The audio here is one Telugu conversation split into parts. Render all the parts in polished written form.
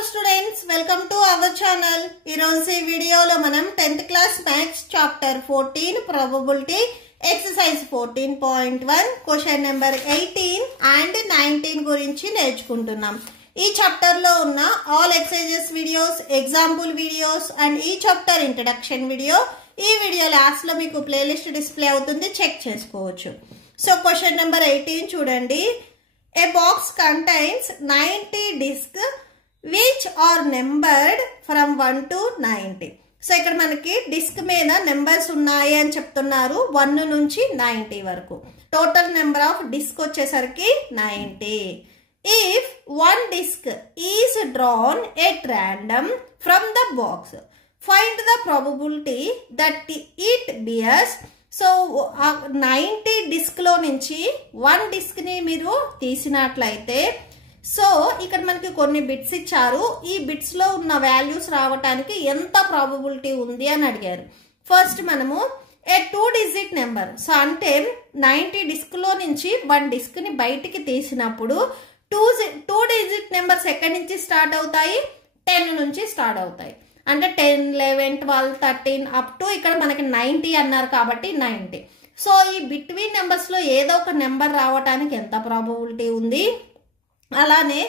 Hello students, welcome to our channel. ఈరోజు ఈ వీడియోలో మనం 10th class maths chapter 14 probability exercise 14.1 question number 18 and 19 గురించి నేర్చుకుంటున్నాం. ఈ చాప్టర్ లో ఉన్న all exercises videos, example videos and ఈ చాప్టర్ ఇంట్రడక్షన్ వీడియో ఈ వీడియో లాస్ట్ లో మీకు ప్లేలిస్ట్ డిస్ప్లే అవుతుంది, చెక్ చేసుకోవచ్చు. సో క్వశ్చన్ నెంబర్ 18 చూడండి. A box contains 90 discs which are numbered from 1 to 90. So ఇక్కడ మనకి డిస్క్ మీద నెంబర్స్ ఉన్నాయి అని చెప్తున్నారు 1 నుంచి 90 వరకు. టోటల్ నెంబర్ ఆఫ్ డిస్క్ వచ్చేసరికి 90. If one disc is drawn at random from the box, find the probability that it bears. So 90 డిస్క్లో నుంచి 1 డిస్క్ని మీరు తీసినట్లయితే, సో ఇక్కడ మనకి కొన్ని బిట్స్ ఇచ్చారు. ఈ బిట్స్లో ఉన్న వాల్యూస్ రావటానికి ఎంత ప్రాబబిలిటీ ఉంది అని అడిగారు. ఫస్ట్ మనము ఏ 2 డిజిట్ నెంబర్, సో అంటే 90 డిస్క్లో నుంచి 1 డిస్క్ని బయటికి తీసినప్పుడు 2 డిజిట్ నెంబర్స్ ఎక్కడి నుంచి స్టార్ట్ అవుతాయి? 10 నుంచి స్టార్ట్ అవుతాయి. అంటే 10, 11, 12, 13 అప్ టు ఇక్కడ మనకి 90 అన్నారు కాబట్టి 90. సో ఈ బిట్వీన్ నెంబర్స్లో ఏదో ఒక నెంబర్ రావడానికి ఎంత ప్రాబబిలిటీ ఉంది? అలానే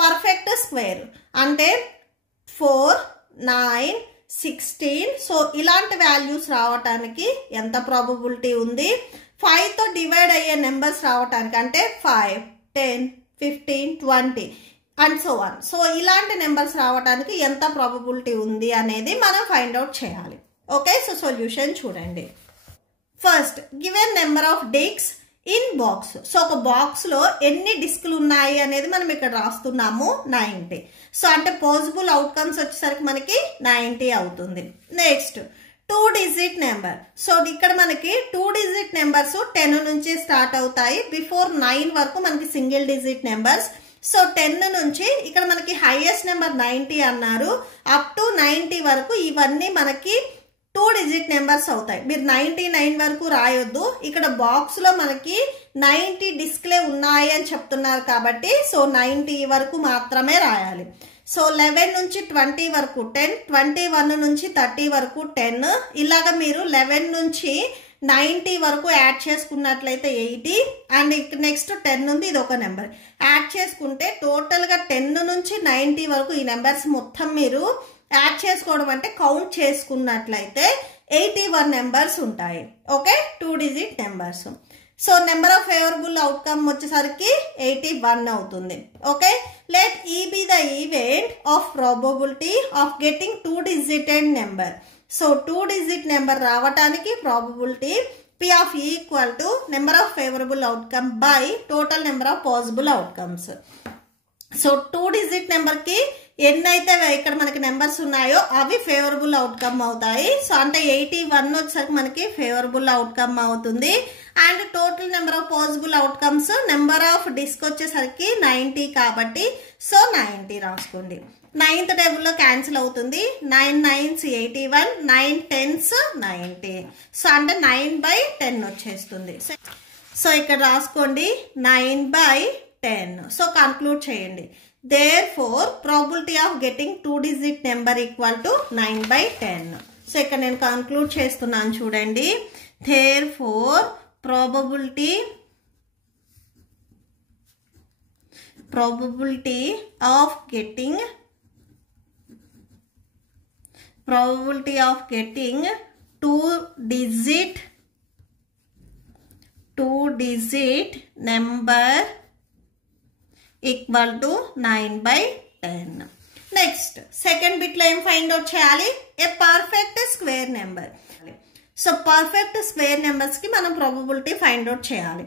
పర్ఫెక్ట్ స్క్వేర్ అంటే 4, 9, 16. సో ఇలాంటి వాల్యూస్ రావటానికి ఎంత ప్రాబబిలిటీ ఉంది? 5తో డివైడ్ అయ్యే నెంబర్స్ రావటానికి అంటే 5, 10, 15, 20 అండ్ సో వన్. సో ఇలాంటి నెంబర్స్ రావడానికి ఎంత ప్రాబబిలిటీ ఉంది అనేది మనం ఫైండ్ అవుట్ చేయాలి. ఓకే, సో సొల్యూషన్ చూడండి. First given number of discs in box. So ఒక బాక్స్ లో ఎన్ని డిస్క్లు ఉన్నాయి అనేది మనం ఇక్కడ రాస్తున్నాము 90. సో అంటే పాసిబుల్ అవుట్కమ్స్ వచ్చేసరికి మనకి 90 అవుతుంది. Next 2 digit number. సో ఇక్కడ మనకి 2 డిజిట్ నెంబర్స్ 10 నుంచి స్టార్ట్ అవుతాయి. బిఫోర్ 9 వరకు మనకి సింగిల్ డిజిట్ నెంబర్స్. సో 10 నుంచి ఇక్కడ మనకి హైయెస్ట్ నెంబర్ 90 అన్నారు. అప్ టు 90 వరకు ఇవన్నీ మనకి 2 డిజిట్ నెంబర్స్ అవుతాయి. మీరు 99 వరకు రాయొద్దు. ఇక్కడ బాక్స్ లో మనకి 90 డిస్క్లే ఉన్నాయి అని చెప్తున్నారు కాబట్టి సో 90 వరకు మాత్రమే రాయాలి. సో 11 నుంచి 20 వరకు 10, 21 నుంచి 30 వరకు 10. ఇలాగ మీరు 11 నుంచి 90 వరకు యాడ్ చేసుకున్నట్లయితే 80 అండ్ నెక్స్ట్ 10 ఉంది, ఇది ఒక నెంబర్ యాడ్ చేసుకుంటే టోటల్గా 10 నుంచి 90 వరకు ఈ నెంబర్స్ మొత్తం మీరు యాడ్ చేసుకోవడం అంటే కౌంట్ చేసుకున్నట్లయితే 81 నెంబర్స్ ఉంటాయి. Okay, 2 digit numbers. So number of favourable outcome వచ్చేసరికి 81 అవుతుంది. Okay, let E be the event of probability of getting 2 digited number. So 2 digit number రావటానికి probability P of E equal to number of favourable outcome by total number of possible outcomes. So 2 digit నెంబర్కి ఎన్నైతే ఇక్కడ మనకి నెంబర్స్ ఉన్నాయో అవి ఫేవరబుల్ అవుట్కమ్ అవుతాయి. సో అంటే 81 వచ్చేసరికి మనకి ఫేవరబుల్ అవుట్కమ్ అవుతుంది. And total number of possible outcomes number of disc వచ్చేసరికి 90 కాబట్టి సో 90 రాసుకోండి. 9th టేబుల్లో క్యాన్సిల్ అవుతుంది. 9 9s 81, 9 10s 90. సో అంటే 9/10 వచ్చేస్తుంది. సో ఇక్కడ రాసుకోండి 9/10. సో కన్క్లూడ్ చేయండి. Therefore probability of getting 2 digit number equal to 9/10. So ఇక్కడ నేను కన్క్లూడ్ చేస్తున్నాను చూడండి. Therefore probability of getting 2 digit number equal to 9/10. Next second bit లో ఏం ఫైండ్ అవుట్ చేయాలి? A perfect square number. So perfect square numbers కి మనం ప్రాబబిలిటీ ఫైండ్ అవుట్ చేయాలి.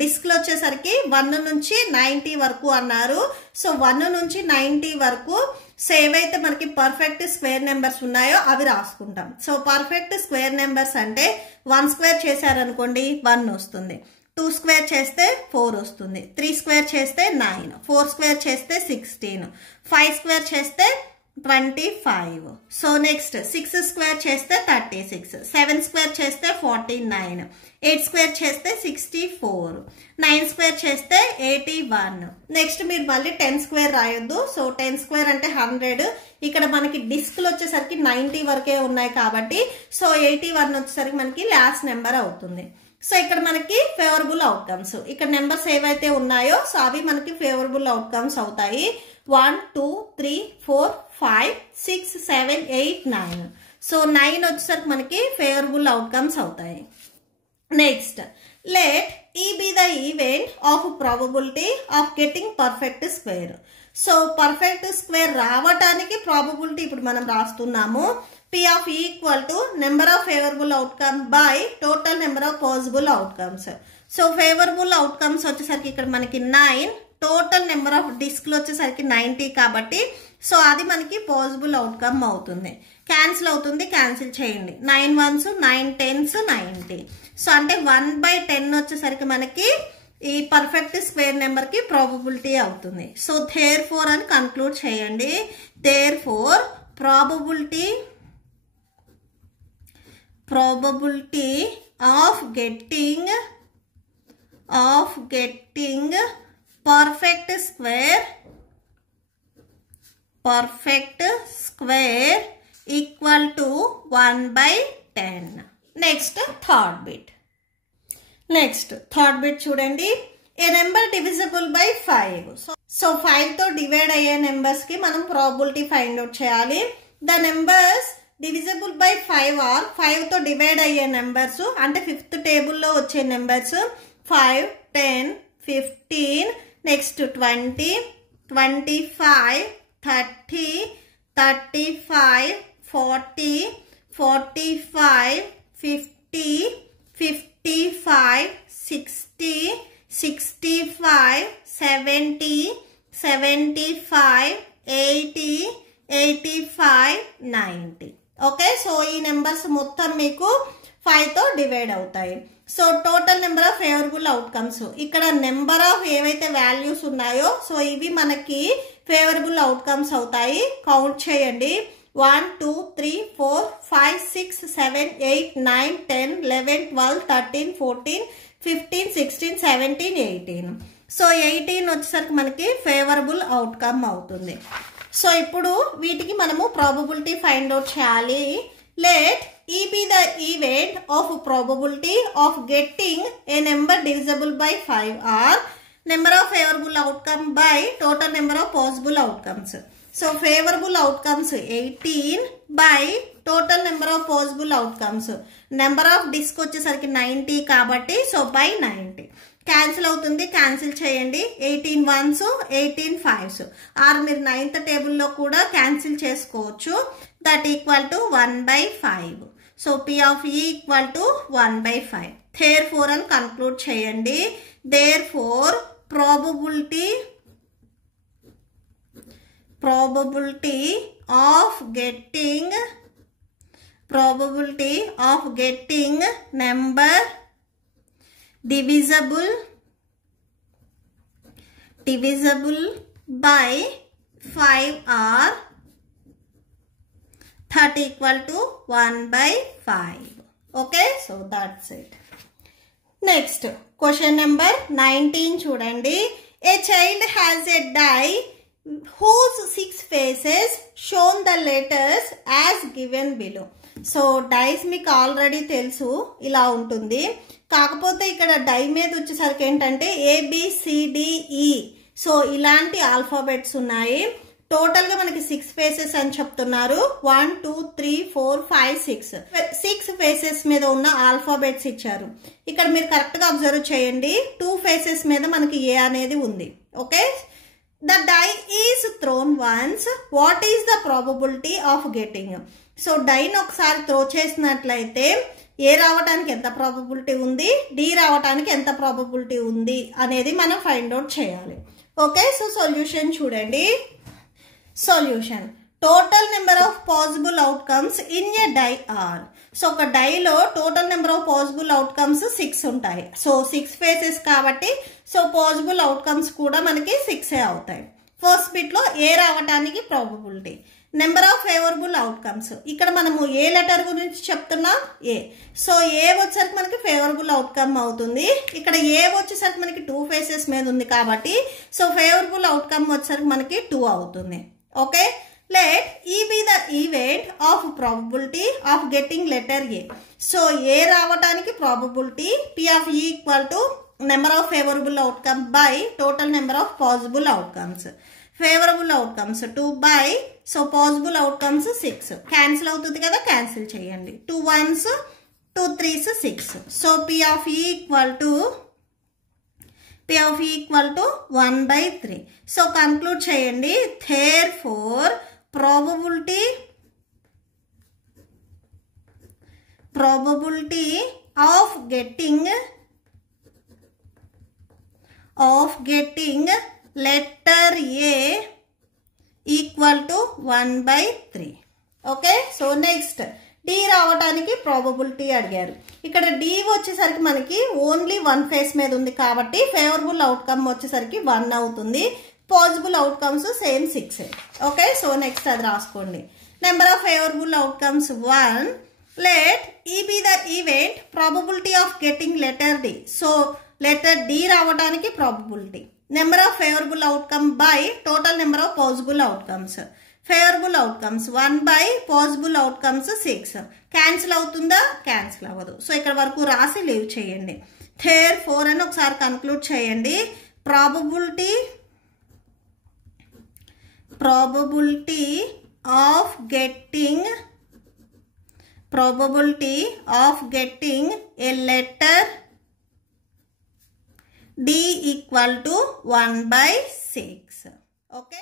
డిస్క్ లో వచ్చేసరికి 1 నుంచి 90 వరకు అన్నారు. సో 1 నుంచి 90 వరకు సో ఏవైతే మనకి పర్ఫెక్ట్ స్క్వేర్ నెంబర్స్ ఉన్నాయో అవి రాసుకుంటాం. సో పర్ఫెక్ట్ స్క్వేర్ నెంబర్స్ అంటే 1 స్క్వేర్ చేశారనుకోండి 1 వస్తుంది, 2 స్క్వేర్ చేస్తే 4 వస్తుంది, 3 స్క్వేర్ చేస్తే 9, 4 స్క్వేర్ చేస్తే 16, 5 స్క్వేర్ చేస్తే 25. సో నెక్స్ట్ 6 స్క్వేర్ చేస్తే 36, 7 స్క్వేర్ చేస్తే 49, 8 స్క్వేర్ చేస్తే 64, 9 స్క్వేర్ చేస్తే 81. నెక్స్ట్ మీరు మళ్ళీ 10 స్క్వేర్ రాయొద్దు. సో 10 స్క్వేర్ అంటే 100. ఇక్కడ మనకి డిస్క్లు వచ్చేసరికి 90 వరకే ఉన్నాయి కాబట్టి సో 81 వచ్చేసరికి మనకి లాస్ట్ నెంబర్ అవుతుంది. సో ఇక్కడ మనకి ఫేవరబుల్ అవుట్కమ్స్, ఇక్కడ నెంబర్స్ ఏవైతే ఉన్నాయో సో అవి మనకి ఫేవరబుల్ అవుట్కమ్స్ అవుతాయి. 1 2 3 4 5 6 7 8 9. సో 9 వచ్చేసరికి మనకి ఫేవరబుల్ అవుట్కమ్స్ అవుతాయి. Next, let E be the event of probability of getting perfect square. So perfect square రావటానికి ప్రాబబిలిటీ ఇప్పుడు మనం రాస్తున్నాము. P of E equal to number of favorable outcome by total number of possible outcomes. So favorable outcomes వచ్చేసరికి ఇక్కడ మనకి 9, టోటల్ నెంబర్ ఆఫ్ డిస్క్లు వచ్చేసరికి 90 కాబట్టి సో అది మనకి పాసిబుల్ అవుట్కమ్ అవుతుంది. క్యాన్సిల్ అవుతుంది, క్యాన్సిల్ చేయండి. 9 1s 9 10s 90. సో అంటే 1/10 వచ్చేసరికి మనకి ఈ పర్ఫెక్ట్ స్క్వేర్ నెంబర్ కి ప్రాబబిలిటీ అవుతుంది. సో దేర్ ఫోర్ అని కన్క్లూడ్ చేయండి. Therefore probability of getting perfect square equal to 1/10. Next, third bit. చూడండి. A number divisible by 5. So 5 తో డివైడ్ అయ్యే నెంబర్స్ కి మనం ప్రాబబిలిటీ ఫైండ్ అవుట్ చేయాలి. The numbers divisible by 5 are 5 తో డివైడ్ అయ్యే నెంబర్స్ అంటే 5th టేబుల్లో వచ్చే నెంబర్స్ 5 10 15, నెక్స్ట్ 20 25 30 35 40 45 50 55 60 65 70 75 80 85 90. ఓకే, సో ఈ నెంబర్స్ మొత్తం మీకు 5 తో డివైడ్ అవుతాయి. So total number of favourable outcomes, ఇక్కడ నెంబర్ ఆఫ్ ఏవైతే వాల్యూస్ ఉన్నాయో సో ఇవి మనకి ఫేవరబుల్ అవుట్కమ్స్ అవుతాయి. కౌంట్ చేయండి. 1 2 3 4 5 6 7 8 9 10 11 12 13 14 15 16 17 18. సో 18 వచ్చేసరికి మనకి ఫేవరబుల్ అవుట్కమ్ అవుతుంది. సో ఇప్పుడు వీటికి మనము ప్రాబబిలిటీ ఫైండ్ అవుట్ చేయాలి. Let E be the event of probability of getting a number divisible by 5 are number of favourable outcome by total number of possible outcomes. So favourable outcomes 18 by total number of possible outcomes. Number of disc వచ్చేసరికి 90 కాబట్టి సో బై 90. క్యాన్సిల్ అవుతుంది, క్యాన్సిల్ చేయండి. 18 1s 18 5s ఆర్ మీరు 9th టేబుల్లో కూడా క్యాన్సిల్ చేసుకోవచ్చు. That equal to 1/5. So P of E equal to 1/5. Therefore అని కన్క్లూడ్ చేయండి. Therefore probability of getting number divisible by 5 are that equal to 1/5. Okay, so that's it. Next, question number 19 చూడండి. A child has a die whose 6 faces shown the letters as given below. So dice మీకు ఆల్రెడీ తెలుసు, ఇలా ఉంటుంది. కాకపోతే ఇక్కడ డై మీద వచ్చేసరికి ఏంటంటే ABCDE సో ఇలాంటి ఆల్ఫాబెట్స్ ఉన్నాయి. టోటల్ గా మనకి 6 ఫేసెస్ అని చెప్తున్నారు. 1 2 3 4 5 6 ఫేసెస్ మీద ఉన్న ఆల్ఫాబెట్స్ ఇచ్చారు. ఇక్కడ మీరు కరెక్ట్ గా అబ్జర్వ్ చేయండి. 2 ఫేసెస్ మీద మనకి A అనేది ఉంది. Okay, the die is thrown once, what is the probability of getting. So డైని ఒకసారి త్రో చేసినట్లయితే ఏ రావడానికి ఎంత ప్రాబబిలిటీ ఉంది, డి రావడానికి ఎంత ప్రాబబిలిటీ ఉంది అనేది మనం ఫైండ్ అవుట్ చేయాలి. ఓకే, సో సొల్యూషన్ చూడండి. Solution, total number of possible outcomes in a die are. So ఒక డైలో total number of possible outcomes 6 ఉంటాయి. సో 6 ఫేసెస్ కాబట్టి సో పాసిబుల్ అవుట్కమ్స్ కూడా మనకి 6 అవుతాయి. ఫస్ట్ బిట్ లో ఏ రావడానికి probability, number of favourable outcomes. ఇక్కడ మనము ఏ లెటర్ గురించి చెప్తున్నాం? ఏ. సో ఏ వచ్చేసరికి మనకి ఫేవరబుల్ అవుట్కమ్ అవుతుంది. ఇక్కడ ఏ వచ్చేసరికి మనకి 2 ఫేసెస్ మీద ఉంది కాబట్టి సో ఫేవరబుల్ అవుట్కమ్ వచ్చేసరికి మనకి 2 అవుతుంది. Okay, let E be the event of probability of getting letter A. So A రావడానికి probability P of E equal to number of favourable outcome by total number of possible outcomes. Favourable outcomes 2 by so possible outcomes 6. Cancel అవుతుంది కదా, క్యాన్సిల్ చేయండి. 2 1s 2 3s 6. So P of E equal to 1/3. So conclude చేయండి. therefore probability of getting letter A equal to 1/3. Okay, so next D రావడానికి ప్రాబబిలిటీ అడిగారు. ఇక్కడ డి వచ్చేసరికి మనకి ఓన్లీ 1 ఫేస్ మీద ఉంది కాబట్టి ఫేవరబుల్ అవుట్కమ్ వచ్చేసరికి 1 అవుతుంది. Possible outcomes same 6. Okay, so next అది రాసుకోండి. Number of favourable outcomes 1. Let E be the event probability of getting letter D. So letter D రావడానికి probability number of favourable outcome by total number of possible outcomes. Favourable outcomes 1 by possible outcomes 6. Cancel అవుతుందా? క్యాన్సిల్ అవ్వదు. సో ఇక్కడ వరకు రాసి లీవ్ చేయండి. therefore అని ఒకసారి కన్క్లూడ్ చేయండి. Probability of getting A letter D equal to 1/6. Okay,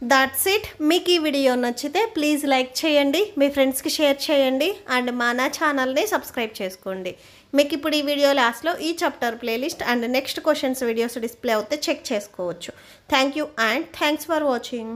that's it. మీకు ఈ వీడియో నచ్చితే ప్లీజ్ లైక్ చేయండి, మీ ఫ్రెండ్స్కి షేర్ చేయండి అండ్ మన ఛానల్ని సబ్స్క్రైబ్ చేసుకోండి. మీకు ఇప్పుడు ఈ వీడియో లాస్ట్లో ఈ chapter playlist and next questions videos display అవుతే చెక్ చేసుకోవచ్చు. Thank you and thanks for watching.